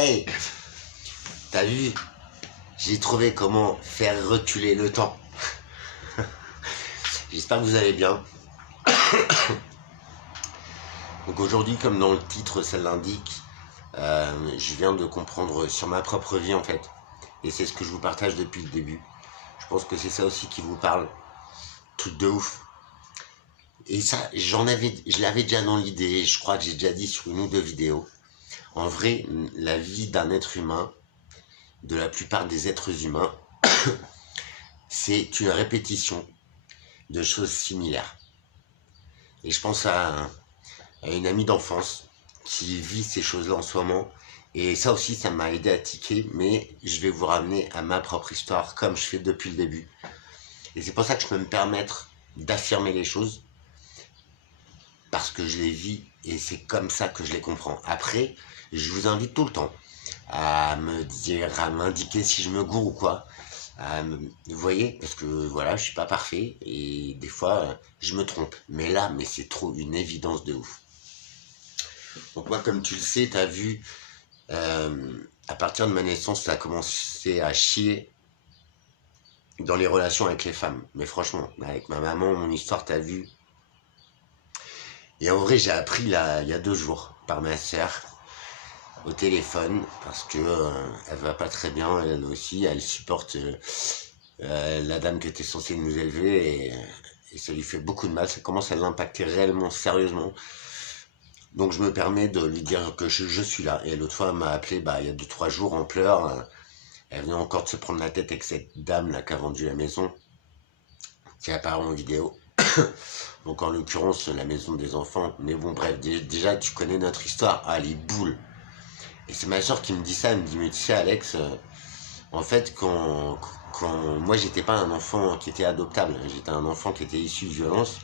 Hey, t'as vu? J'ai trouvé comment faire reculer le temps. J'espère que vous allez bien. Donc aujourd'hui, comme dans le titre ça l'indique, je viens de comprendre sur ma propre vie en fait. Et c'est ce que je vous partage depuis le début. Je pense que c'est ça aussi qui vous parle. Truc de ouf. Et ça, je l'avais déjà dans l'idée, je crois que j'ai déjà dit sur une ou deux vidéos. En vrai, la vie d'un être humain, de la plupart des êtres humains, c'est une répétition de choses similaires. Et je pense à une amie d'enfance qui vit ces choses-là en ce moment. Et ça aussi, ça m'a aidé à tiquer, mais je vais vous ramener à ma propre histoire, comme je fais depuis le début. Et c'est pour ça que je peux me permettre d'affirmer les choses, parce que je les vis, et c'est comme ça que je les comprends. Après, je vous invite tout le temps à me dire, à m'indiquer si je me gourre ou quoi. Vous voyez, parce que voilà, je suis pas parfait, et des fois, je me trompe. Mais là, c'est trop une évidence de ouf. Donc moi, comme tu le sais, t'as vu, à partir de ma naissance, ça a commencé à chier dans les relations avec les femmes. Mais franchement, avec ma maman, mon histoire, t'as vu. Et en vrai, j'ai appris là, il y a 2 jours, par ma sœur, au téléphone, parce que elle va pas très bien, elle aussi, elle supporte la dame qui était censée nous élever, et ça lui fait beaucoup de mal, ça commence à l'impacter réellement, sérieusement. Donc je me permets de lui dire que je suis là. Et l'autre fois, elle m'a appelé, il y a 2-3 jours, en pleurs. Elle venait encore de se prendre la tête avec cette dame là qui a vendu la maison, qui apparaît en vidéo. Donc en l'occurrence, la maison des enfants. Mais bon, bref, déjà tu connais notre histoire. Ah, les boules. Et c'est ma soeur qui me dit ça, elle me dit, mais tu sais Alex, en fait quand moi j'étais pas un enfant qui était adoptable, j'étais un enfant qui était issu de violence,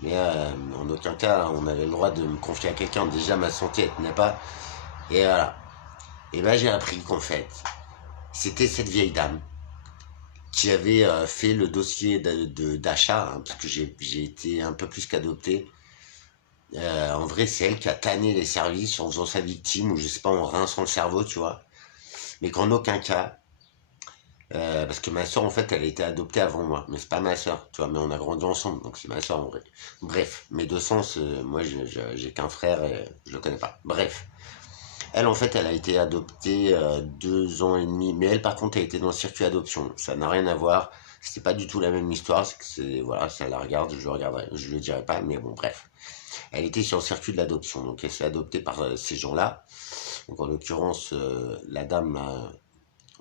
mais en aucun cas on avait le droit de me confier à quelqu'un, déjà ma santé elle tenait pas, et voilà. Et ben j'ai appris qu'en fait, c'était cette vieille dame qui avait fait le dossier d'achat, hein, parce que j'ai été un peu plus qu'adopté. En vrai, c'est elle qui a tanné les services en faisant sa victime, ou je sais pas, en rinçant le cerveau, tu vois. Mais qu'en aucun cas, parce que ma soeur, en fait, elle a été adoptée avant moi, mais c'est pas ma soeur, tu vois, mais on a grandi ensemble, donc c'est ma soeur en vrai. Bref, mes deux sens, moi j'ai qu'un frère et je le connais pas. Bref, elle, en fait, elle a été adoptée 2 ans et demi, mais elle, par contre, a été dans le circuit adoption, ça n'a rien à voir, c'était pas du tout la même histoire, c'est que c'est, voilà, ça la regarde, je le regarderai, je le dirai pas, mais bon, bref. Elle était sur le circuit de l'adoption, donc elle s'est adoptée par ces gens-là. Donc en l'occurrence, la dame,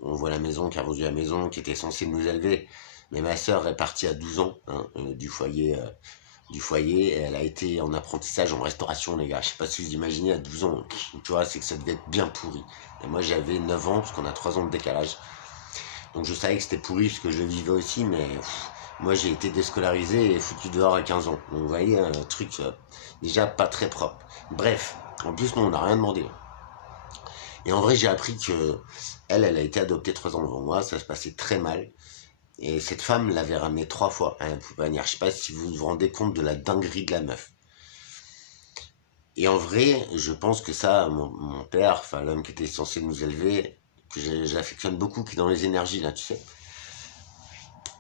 on voit la maison, qui a vendu la maison, qui était censée nous élever. Mais ma sœur est partie à 12 ans hein, du foyer, et elle a été en apprentissage en restauration, les gars. Je sais pas si vous imaginez à 12 ans, tu vois, c'est que ça devait être bien pourri. Et moi j'avais 9 ans, parce qu'on a 3 ans de décalage. Donc je savais que c'était pourri, parce que je le vivais aussi, mais moi j'ai été déscolarisé et foutu dehors à 15 ans. Donc vous voyez, un truc déjà pas très propre. Bref, en plus nous on n'a rien demandé. Et en vrai j'ai appris que elle a été adoptée 3 ans avant moi, ça se passait très mal. Et cette femme l'avait ramenée 3 fois à un pouponnière. Je sais pas si vous vous rendez compte de la dinguerie de la meuf. Et en vrai, je pense que ça, mon père, enfin l'homme qui était censé nous élever, que j'affectionne beaucoup, qui est dans les énergies là, tu sais.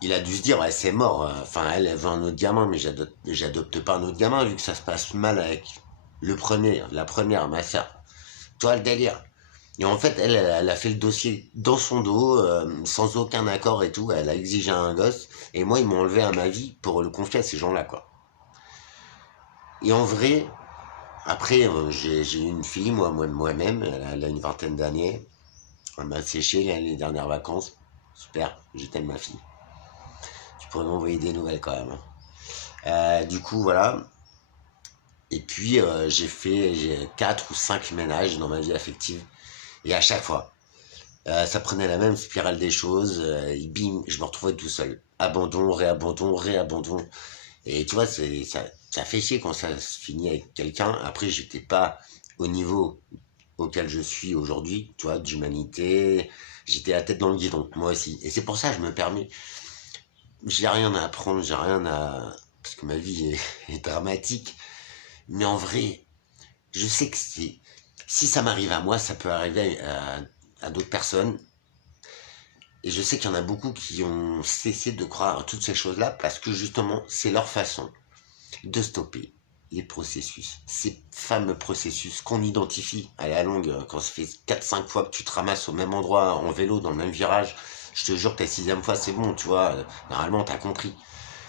Il a dû se dire, ouais, c'est mort. Enfin, elle veut un autre gamin, mais j'adopte pas un autre gamin vu que ça se passe mal avec la première, ma sœur. Toi, le délire. Et en fait, elle a fait le dossier dans son dos, sans aucun accord et tout. Elle a exigé un gosse. Et moi, ils m'ont enlevé à ma vie pour le confier à ces gens-là, quoi. Et en vrai, après, j'ai eu une fille, moi-même. Elle a une vingtaine d'années. Elle m'a séché les dernières vacances. Super, je t'aime ma fille. Tu pourrais m'envoyer des nouvelles quand même. Du coup, voilà. Et puis, j'ai 4 ou 5 ménages dans ma vie affective. Et à chaque fois, ça prenait la même spirale des choses, et bim, je me retrouvais tout seul. Abandon, réabandon, réabandon. Et tu vois, ça fait chier quand ça se finit avec quelqu'un. Après, j'étais pas au niveau auquel je suis aujourd'hui, tu vois, d'humanité. J'étais la tête dans le guidon, moi aussi. Et c'est pour ça que je me permets. J'ai rien à apprendre, j'ai rien à... Parce que ma vie est dramatique. Mais en vrai, je sais que Si ça m'arrive à moi, ça peut arriver à d'autres personnes. Et je sais qu'il y en a beaucoup qui ont cessé de croire à toutes ces choses-là parce que justement, c'est leur façon de stopper les processus. Ces fameux processus qu'on identifie à la longue, quand ça fait 4-5 fois que tu te ramasses au même endroit en vélo, dans le même virage, je te jure que la 6e fois, c'est bon, tu vois, normalement, t'as compris.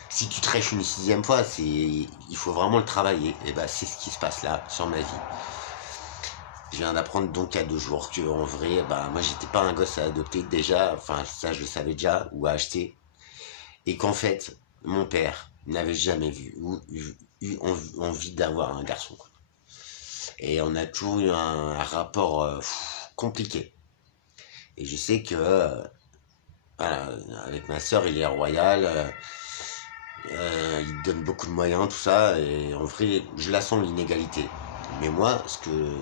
Si tu trèches une 6e fois, il faut vraiment le travailler. Et bah, c'est ce qui se passe là, sur ma vie. Je viens d'apprendre donc à 2 jours que en vrai, bah moi j'étais pas un gosse à adopter déjà, enfin ça je le savais déjà, ou à acheter, et qu'en fait mon père n'avait jamais vu ou eu envie d'avoir un garçon. Quoi. Et on a toujours eu un rapport compliqué. Et je sais que voilà, avec ma soeur il est royal, il donne beaucoup de moyens, tout ça, et en vrai je la sens l'inégalité. Mais moi, ce que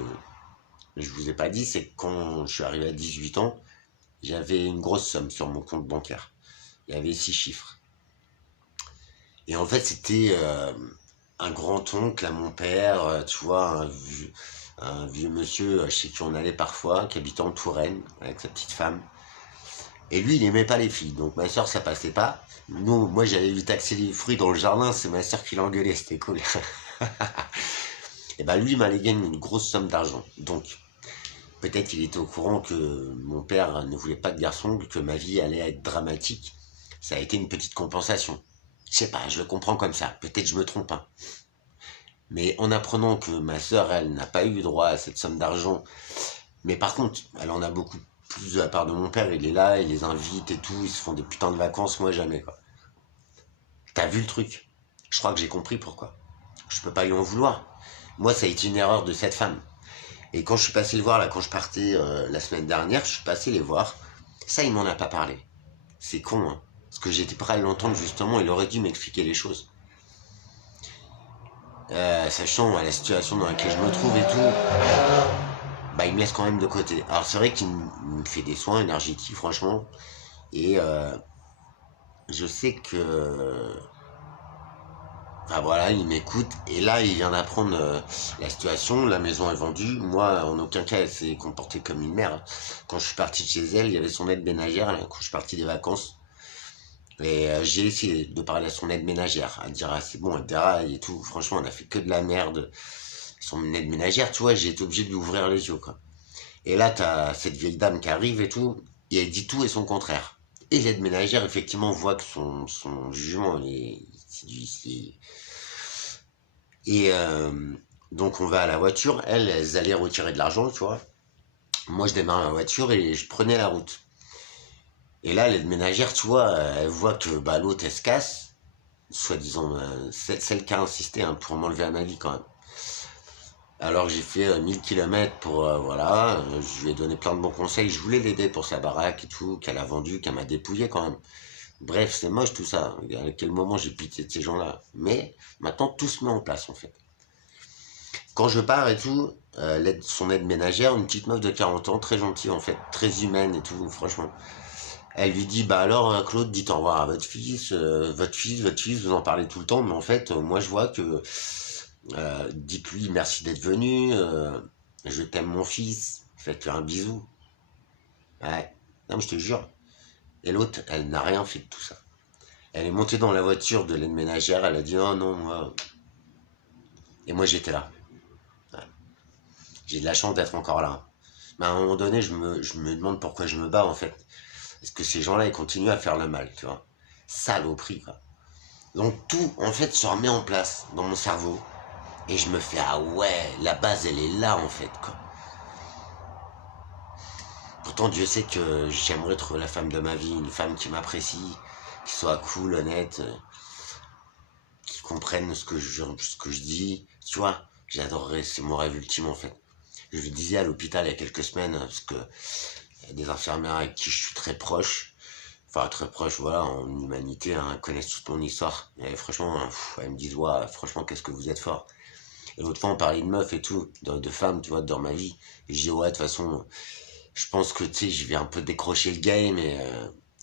je vous ai pas dit, c'est que quand je suis arrivé à 18 ans, j'avais une grosse somme sur mon compte bancaire. Il y avait 6 chiffres. Et en fait, c'était un grand-oncle à mon père, tu vois, un vieux monsieur chez qui on allait parfois, qui habitait en Touraine, avec sa petite femme. Et lui, il aimait pas les filles, donc ma soeur, ça passait pas. Nous, moi, j'allais lui taxer les fruits dans le jardin, c'est ma soeur qui l'engueulait, c'était cool. Et ben lui, il m'allait gagner une grosse somme d'argent. Donc, peut-être qu'il était au courant que mon père ne voulait pas de garçon, que ma vie allait être dramatique. Ça a été une petite compensation. Je sais pas, je le comprends comme ça. Peut-être je me trompe. Hein. Mais en apprenant que ma sœur, elle, n'a pas eu droit à cette somme d'argent, mais par contre, elle en a beaucoup plus de la part de mon père. Il est là, il les invite et tout, ils se font des putains de vacances, moi jamais quoi. T'as vu le truc? Je crois que j'ai compris pourquoi. Je peux pas lui en vouloir. Moi, ça a été une erreur de cette femme. Et quand je suis passé le voir, là, quand je partais la semaine dernière, je suis passé les voir. Ça, il m'en a pas parlé. C'est con, hein. Parce que j'étais prêt à l'entendre, justement, il aurait dû m'expliquer les choses. Sachant la situation dans laquelle je me trouve et tout, bah, il me laisse quand même de côté. Alors, c'est vrai qu'il me fait des soins énergétiques, franchement. Et je sais que enfin voilà, il m'écoute et là il vient d'apprendre la situation, la maison est vendue. Moi, en aucun cas, elle s'est comportée comme une mère. Quand je suis parti de chez elle, il y avait son aide ménagère, là, quand je suis parti des vacances. Et j'ai essayé de parler à son aide ménagère, à dire ah, c'est bon, elle déraille et tout. Franchement, on a fait que de la merde. Son aide ménagère, tu vois, j'ai été obligé de lui ouvrir les yeux, quoi. Et là, t'as cette vieille dame qui arrive et tout, et elle dit tout et son contraire. Et l'aide ménagère, effectivement, voit que son jugement, et donc on va à la voiture, elles allaient retirer de l'argent, tu vois. Moi je démarre ma voiture et je prenais la route. Et là l'aide ménagère, tu vois, elle voit que bah, l'autre elle se casse, soi-disant celle qui a insisté hein, pour m'enlever à ma vie quand même. Alors j'ai fait 1000 km pour, voilà, je lui ai donné plein de bons conseils, je voulais l'aider pour sa baraque et tout, qu'elle a vendu, qu'elle m'a dépouillé quand même. Bref, c'est moche tout ça, à quel moment j'ai pitié de ces gens-là. Mais maintenant tout se met en place en fait. Quand je pars et tout, son aide ménagère, une petite meuf de 40 ans, très gentille en fait, très humaine et tout, franchement. Elle lui dit, bah alors Claude, dites au revoir à votre fils, vous en parlez tout le temps, mais en fait, moi je vois que, dites-lui merci d'être venu, je t'aime mon fils, faites-lui un bisou. Ouais, non mais je te jure. Et l'autre, elle n'a rien fait de tout ça. Elle est montée dans la voiture de l'aide ménagère, elle a dit, oh non, moi... Et moi j'étais là. Ouais. J'ai de la chance d'être encore là. Mais à un moment donné, je me demande pourquoi je me bats en fait. Est-ce que ces gens-là, ils continuent à faire le mal, tu vois. Saloperie, quoi. Donc tout, en fait, se remet en place dans mon cerveau. Et je me fais, ah ouais, la base, elle est là, en fait, quoi. Pourtant, Dieu sait que j'aimerais trouver la femme de ma vie, une femme qui m'apprécie, qui soit cool, honnête, qui comprenne ce que je dis. Tu vois, j'adorerais, c'est mon rêve ultime, en fait. Je le disais à l'hôpital il y a quelques semaines, parce que il y a des infirmières avec qui je suis très proche, enfin très proche, voilà, en humanité, hein, elles connaissent toute mon histoire. Et franchement, elles me disent, ouais, franchement, qu'est-ce que vous êtes fort. Et l'autre fois, on parlait de meufs et tout, de femmes, tu vois, dans ma vie. Et je dis, ouais, de toute façon, je pense que, tu sais, je vais un peu décrocher le game et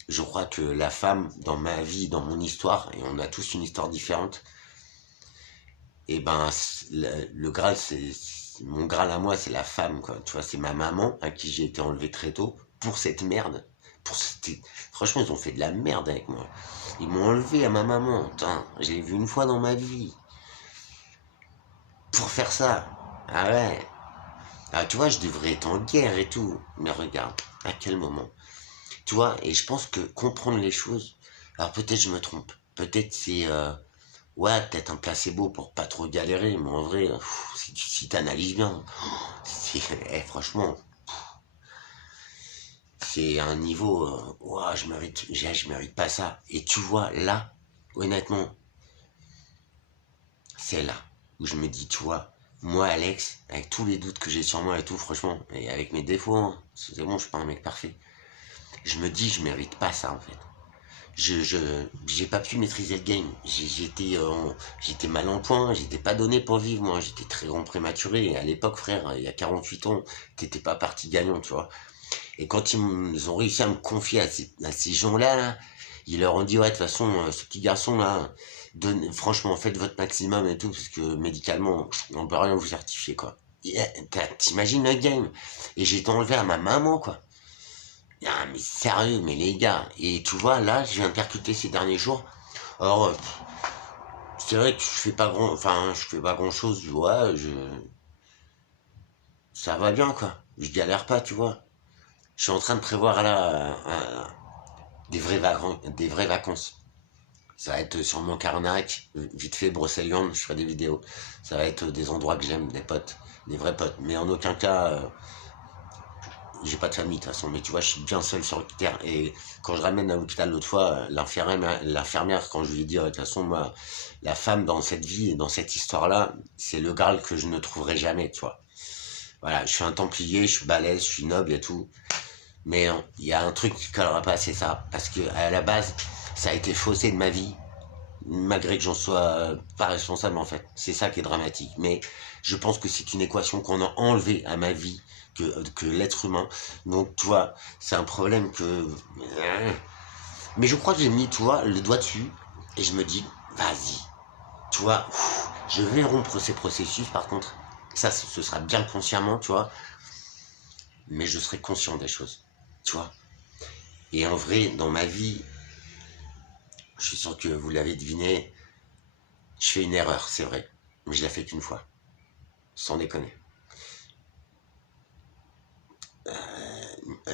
je crois que la femme, dans ma vie, dans mon histoire, et on a tous une histoire différente, et ben, le Graal, mon Graal à moi, c'est la femme, quoi. Tu vois, c'est ma maman à qui j'ai été enlevé très tôt pour cette merde. Franchement, ils ont fait de la merde avec moi. Ils m'ont enlevé à ma maman. Putain, je l'ai vu une fois dans ma vie. Pour faire ça. Ah ouais. Ah, tu vois, je devrais être en guerre et tout. Mais regarde, à quel moment. Tu vois, et je pense que comprendre les choses. Alors peut-être je me trompe. Peut-être c'est. Ouais, peut-être un placebo pour pas trop galérer. Mais en vrai, si t'analyses bien. Franchement. C'est un niveau, ouah, je mérite pas ça. Et tu vois, là, honnêtement, c'est là où je me dis, tu vois, moi, Alex, avec tous les doutes que j'ai sur moi et tout, franchement, et avec mes défauts, hein, c'est bon, je suis pas un mec parfait. Je me dis, je mérite pas ça, en fait. J'ai pas pu maîtriser le game. J'étais mal en point, j'étais pas donné pour vivre, moi. J'étais très grand prématuré. Et à l'époque, frère, il y a 48 ans, t'étais pas parti gagnant, tu vois. Et quand ils ont réussi à me confier à ces gens-là, là, ils leur ont dit, ouais, de toute façon, ce petit garçon-là, franchement, faites votre maximum et tout, parce que médicalement, on peut rien vous certifier, quoi. T'imagines le game? Et j'ai été enlevé à ma maman, quoi. Ah, mais sérieux, mais les gars. Et tu vois, là, je viens de percuter ces derniers jours. Alors, c'est vrai que je fais pas grand-chose, tu vois, ça va bien, quoi. Je galère pas, tu vois. Je suis en train de prévoir là des vraies vacances. Ça va être sur mon Carnac, vite fait, Brocéliande, je ferai des vidéos. Ça va être des endroits que j'aime, des potes, des vrais potes. Mais en aucun cas, j'ai pas de famille de toute façon. Mais tu vois, je suis bien seul sur le terre. Et quand je ramène à l'hôpital l'autre fois, l'infirmière, quand je lui ai dit, de toute façon, moi, la femme dans cette vie et dans cette histoire-là, c'est le Graal que je ne trouverai jamais, tu vois. Voilà, je suis un templier, je suis balèze, je suis noble et tout. Mais il y a un truc qui collera pas, c'est ça. Parce que à la base, ça a été faussé de ma vie, malgré que j'en sois pas responsable en fait. C'est ça qui est dramatique. Mais je pense que c'est une équation qu'on a enlevée à ma vie, que l'être humain. Donc, tu vois, c'est un problème que. Mais je crois que j'ai mis, tu vois, le doigt dessus, et je me dis, vas-y. Tu vois, je vais rompre ces processus par contre. Ça, ce sera bien consciemment, tu vois. Mais je serai conscient des choses. Tu vois. Et en vrai, dans ma vie, je suis sûr que vous l'avez deviné, je fais une erreur, c'est vrai. Mais je la fais qu'une fois. Sans déconner.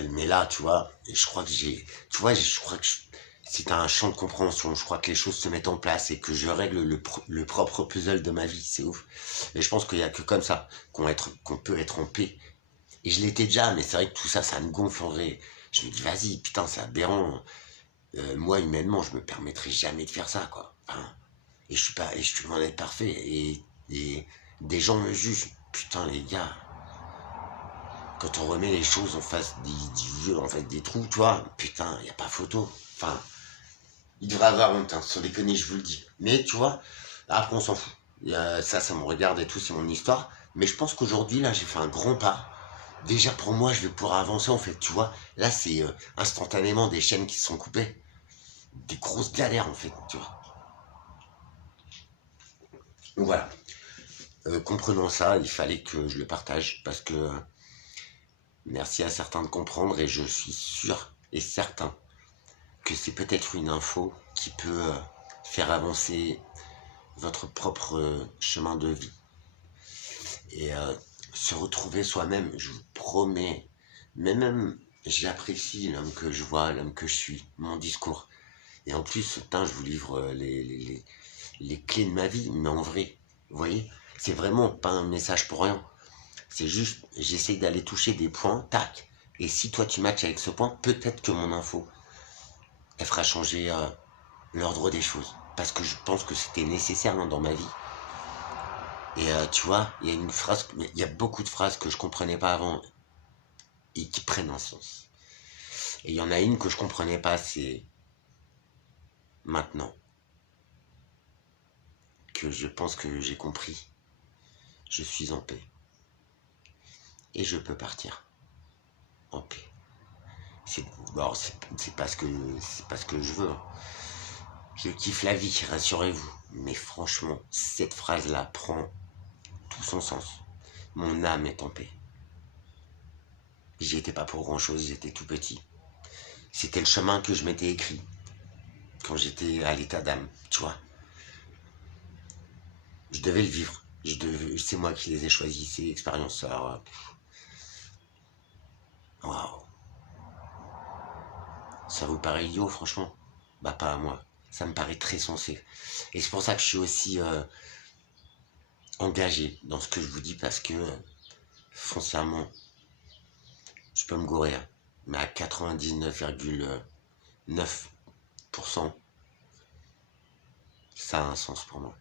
Mais là, tu vois, je crois que tu vois, je crois que c'est un champ de compréhension. Je crois que les choses se mettent en place et que je règle le propre puzzle de ma vie. C'est ouf. Et je pense qu'il n'y a que comme ça qu'on peut être en paix. Et je l'étais déjà, mais c'est vrai que tout ça, ça me gonflerait. Je me dis, vas-y, putain, c'est aberrant. Moi, humainement, je me permettrais jamais de faire ça, quoi. Enfin, et je suis loin d'être parfait. Et des gens me jugent. Putain, les gars, quand on remet les choses en face du jeu, en fait, des trous, tu vois, putain, y a pas photo. Enfin, il devrait avoir honte, hein, sans déconner, je vous le dis. Mais, tu vois, après, on s'en fout. Ça me regarde et tout, c'est mon histoire. Mais je pense qu'aujourd'hui, là, j'ai fait un grand pas. Déjà, pour moi, je vais pouvoir avancer, en fait, tu vois. Là, c'est instantanément des chaînes qui se sont coupées. Des grosses galères, en fait, tu vois. Donc voilà. Comprenant ça, il fallait que je le partage parce que merci à certains de comprendre et je suis sûr et certain que c'est peut-être une info qui peut faire avancer votre propre chemin de vie et se retrouver soi-même, je vous promets. Mais même, j'apprécie l'homme que je vois, l'homme que je suis, mon discours. Et en plus, putain, je vous livre les clés de ma vie, mais en vrai, vous voyez, c'est vraiment pas un message pour rien. C'est juste, j'essaie d'aller toucher des points, tac. Et si toi tu matches avec ce point, peut-être que mon info, elle fera changer l'ordre des choses. Parce que je pense que c'était nécessaire dans ma vie. Et tu vois, il y a une phrase, il y a beaucoup de phrases que je comprenais pas avant et qui prennent un sens. Et il y en a une que je comprenais pas, c'est maintenant que je pense que j'ai compris. Je suis en paix. Et je peux partir en paix. Alors, c'est pas ce que je veux, hein. Je kiffe la vie, rassurez-vous. Mais franchement, cette phrase-là prend tout son sens. Mon âme est en paix. J'y étais pas pour grand-chose, j'étais tout petit. C'était le chemin que je m'étais écrit quand j'étais à l'état d'âme, tu vois. Je devais le vivre. C'est moi qui les ai choisis, ces expériences. Alors, waouh. Ça vous paraît idiot, franchement? Bah, pas à moi. Ça me paraît très sensé. Et c'est pour ça que je suis aussi engagé dans ce que je vous dis, parce que, foncièrement, je peux me gourer, hein, mais à 99,9%, ça a un sens pour moi.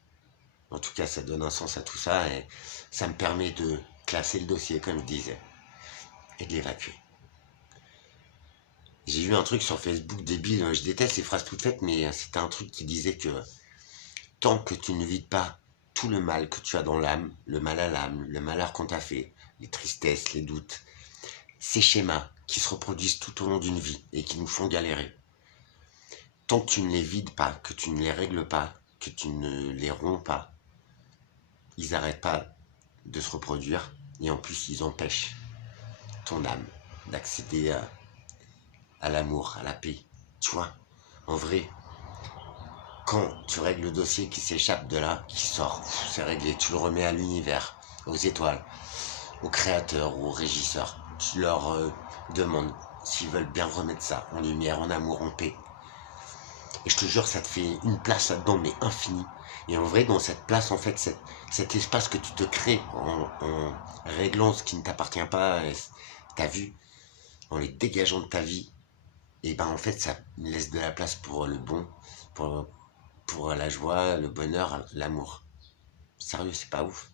En tout cas, ça donne un sens à tout ça et ça me permet de classer le dossier, comme je disais, et de l'évacuer. J'ai vu un truc sur Facebook débile, je déteste les phrases toutes faites, mais c'était un truc qui disait que tant que tu ne vides pas tout le mal que tu as dans l'âme, le mal à l'âme, le malheur qu'on t'a fait, les tristesses, les doutes, ces schémas qui se reproduisent tout au long d'une vie et qui nous font galérer, tant que tu ne les vides pas, que tu ne les règles pas, que tu ne les romps pas, ils n'arrêtent pas de se reproduire et en plus ils empêchent ton âme d'accéder à l'amour, à la paix. Tu vois, en vrai, quand tu règles le dossier qui s'échappe de là, qui sort, c'est réglé, tu le remets à l'univers, aux étoiles, aux créateurs, aux régisseurs, tu leur demandes s'ils veulent bien remettre ça en lumière, en amour, en paix. Et je te jure, ça te fait une place là-dedans, mais infinie. Et en vrai, dans cette place, en fait, cet espace que tu te crées en réglant ce qui ne t'appartient pas, t'as vu, en les dégageant de ta vie, et ben en fait, ça laisse de la place pour le bon, pour la joie, le bonheur, l'amour. Sérieux, c'est pas ouf.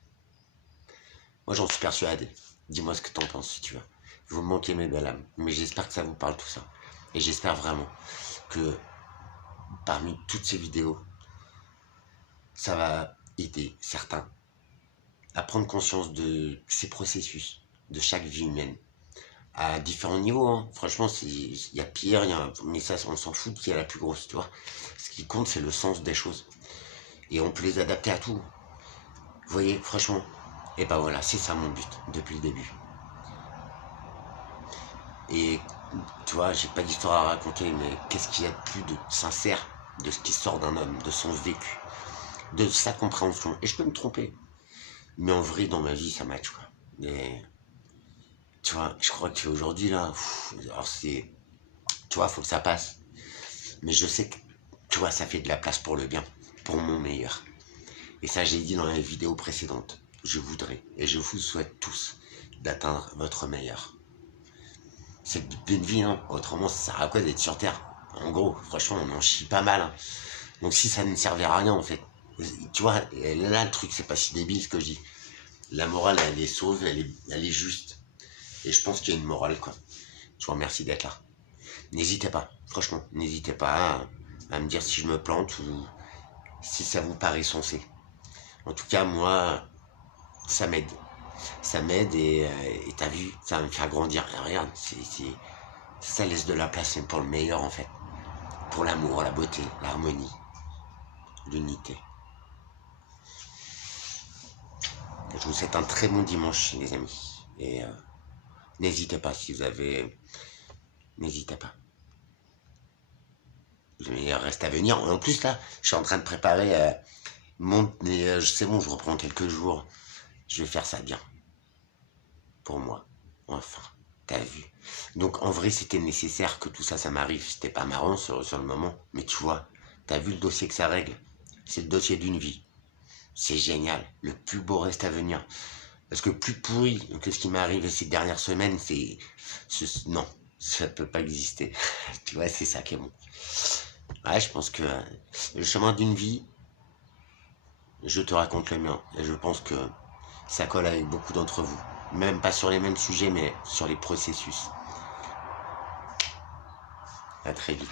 Moi, j'en suis persuadé. Dis-moi ce que t'en penses, si tu veux. Vous me manquez, mes belles âmes. Mais j'espère que ça vous parle, tout ça. Et j'espère vraiment que parmi toutes ces vidéos, ça va aider certains à prendre conscience de ces processus de chaque vie humaine à différents niveaux, hein. Franchement, il y a pire, mais ça, on s'en fout qui est la plus grosse, tu vois. Ce qui compte, c'est le sens des choses. Et on peut les adapter à tout. Vous voyez, franchement. Et ben voilà, c'est ça mon but, depuis le début. Et, tu vois, j'ai pas d'histoire à raconter, mais qu'est-ce qu'il y a de plus de sincère de ce qui sort d'un homme, de son vécu, de sa compréhension. Et je peux me tromper. Mais en vrai, dans ma vie, ça match, quoi. Et, tu vois, je crois qu'aujourd'hui, là, alors c'est, tu vois, faut que ça passe. Mais je sais que, tu vois, ça fait de la place pour le bien, pour mon meilleur. Et ça, j'ai dit dans la vidéo précédente. Je voudrais, et je vous souhaite tous, d'atteindre votre meilleur. C'est le but d'une vie, hein. Autrement, ça sert à quoi d'être sur Terre? En gros, franchement, on en chie pas mal, hein. Donc si ça ne servait à rien, en fait. Tu vois, là, le truc, c'est pas si débile ce que je dis. La morale, elle est sauve, elle est juste. Et je pense qu'il y a une morale, quoi. Je vous remercie d'être là. N'hésitez pas, franchement, n'hésitez pas à me dire si je me plante ou si ça vous paraît sensé. En tout cas, moi, ça m'aide. Ça m'aide et t'as vu, ça va me faire grandir. Et regarde, ça laisse de la place pour le meilleur, en fait. Pour l'amour, la beauté, l'harmonie, l'unité. Je vous souhaite un très bon dimanche, les amis. Et n'hésitez pas si vous avez... N'hésitez pas. Le meilleur reste à venir. En plus, là, je suis en train de préparer c'est bon, je reprends quelques jours. Je vais faire ça bien. Pour moi. Enfin, t'as vu. Donc, en vrai, c'était nécessaire que tout ça, ça m'arrive. C'était pas marrant sur le moment. Mais tu vois, t'as vu le dossier que ça règle? C'est le dossier d'une vie. C'est génial. Le plus beau reste à venir. Parce que plus pourri que ce qui m'est arrivé ces dernières semaines, non, ça peut pas exister. Tu vois, c'est ça qui est bon. Ouais, je pense que le chemin d'une vie, je te raconte le mien. Et je pense que ça colle avec beaucoup d'entre vous. Même pas sur les mêmes sujets, mais sur les processus. À très vite.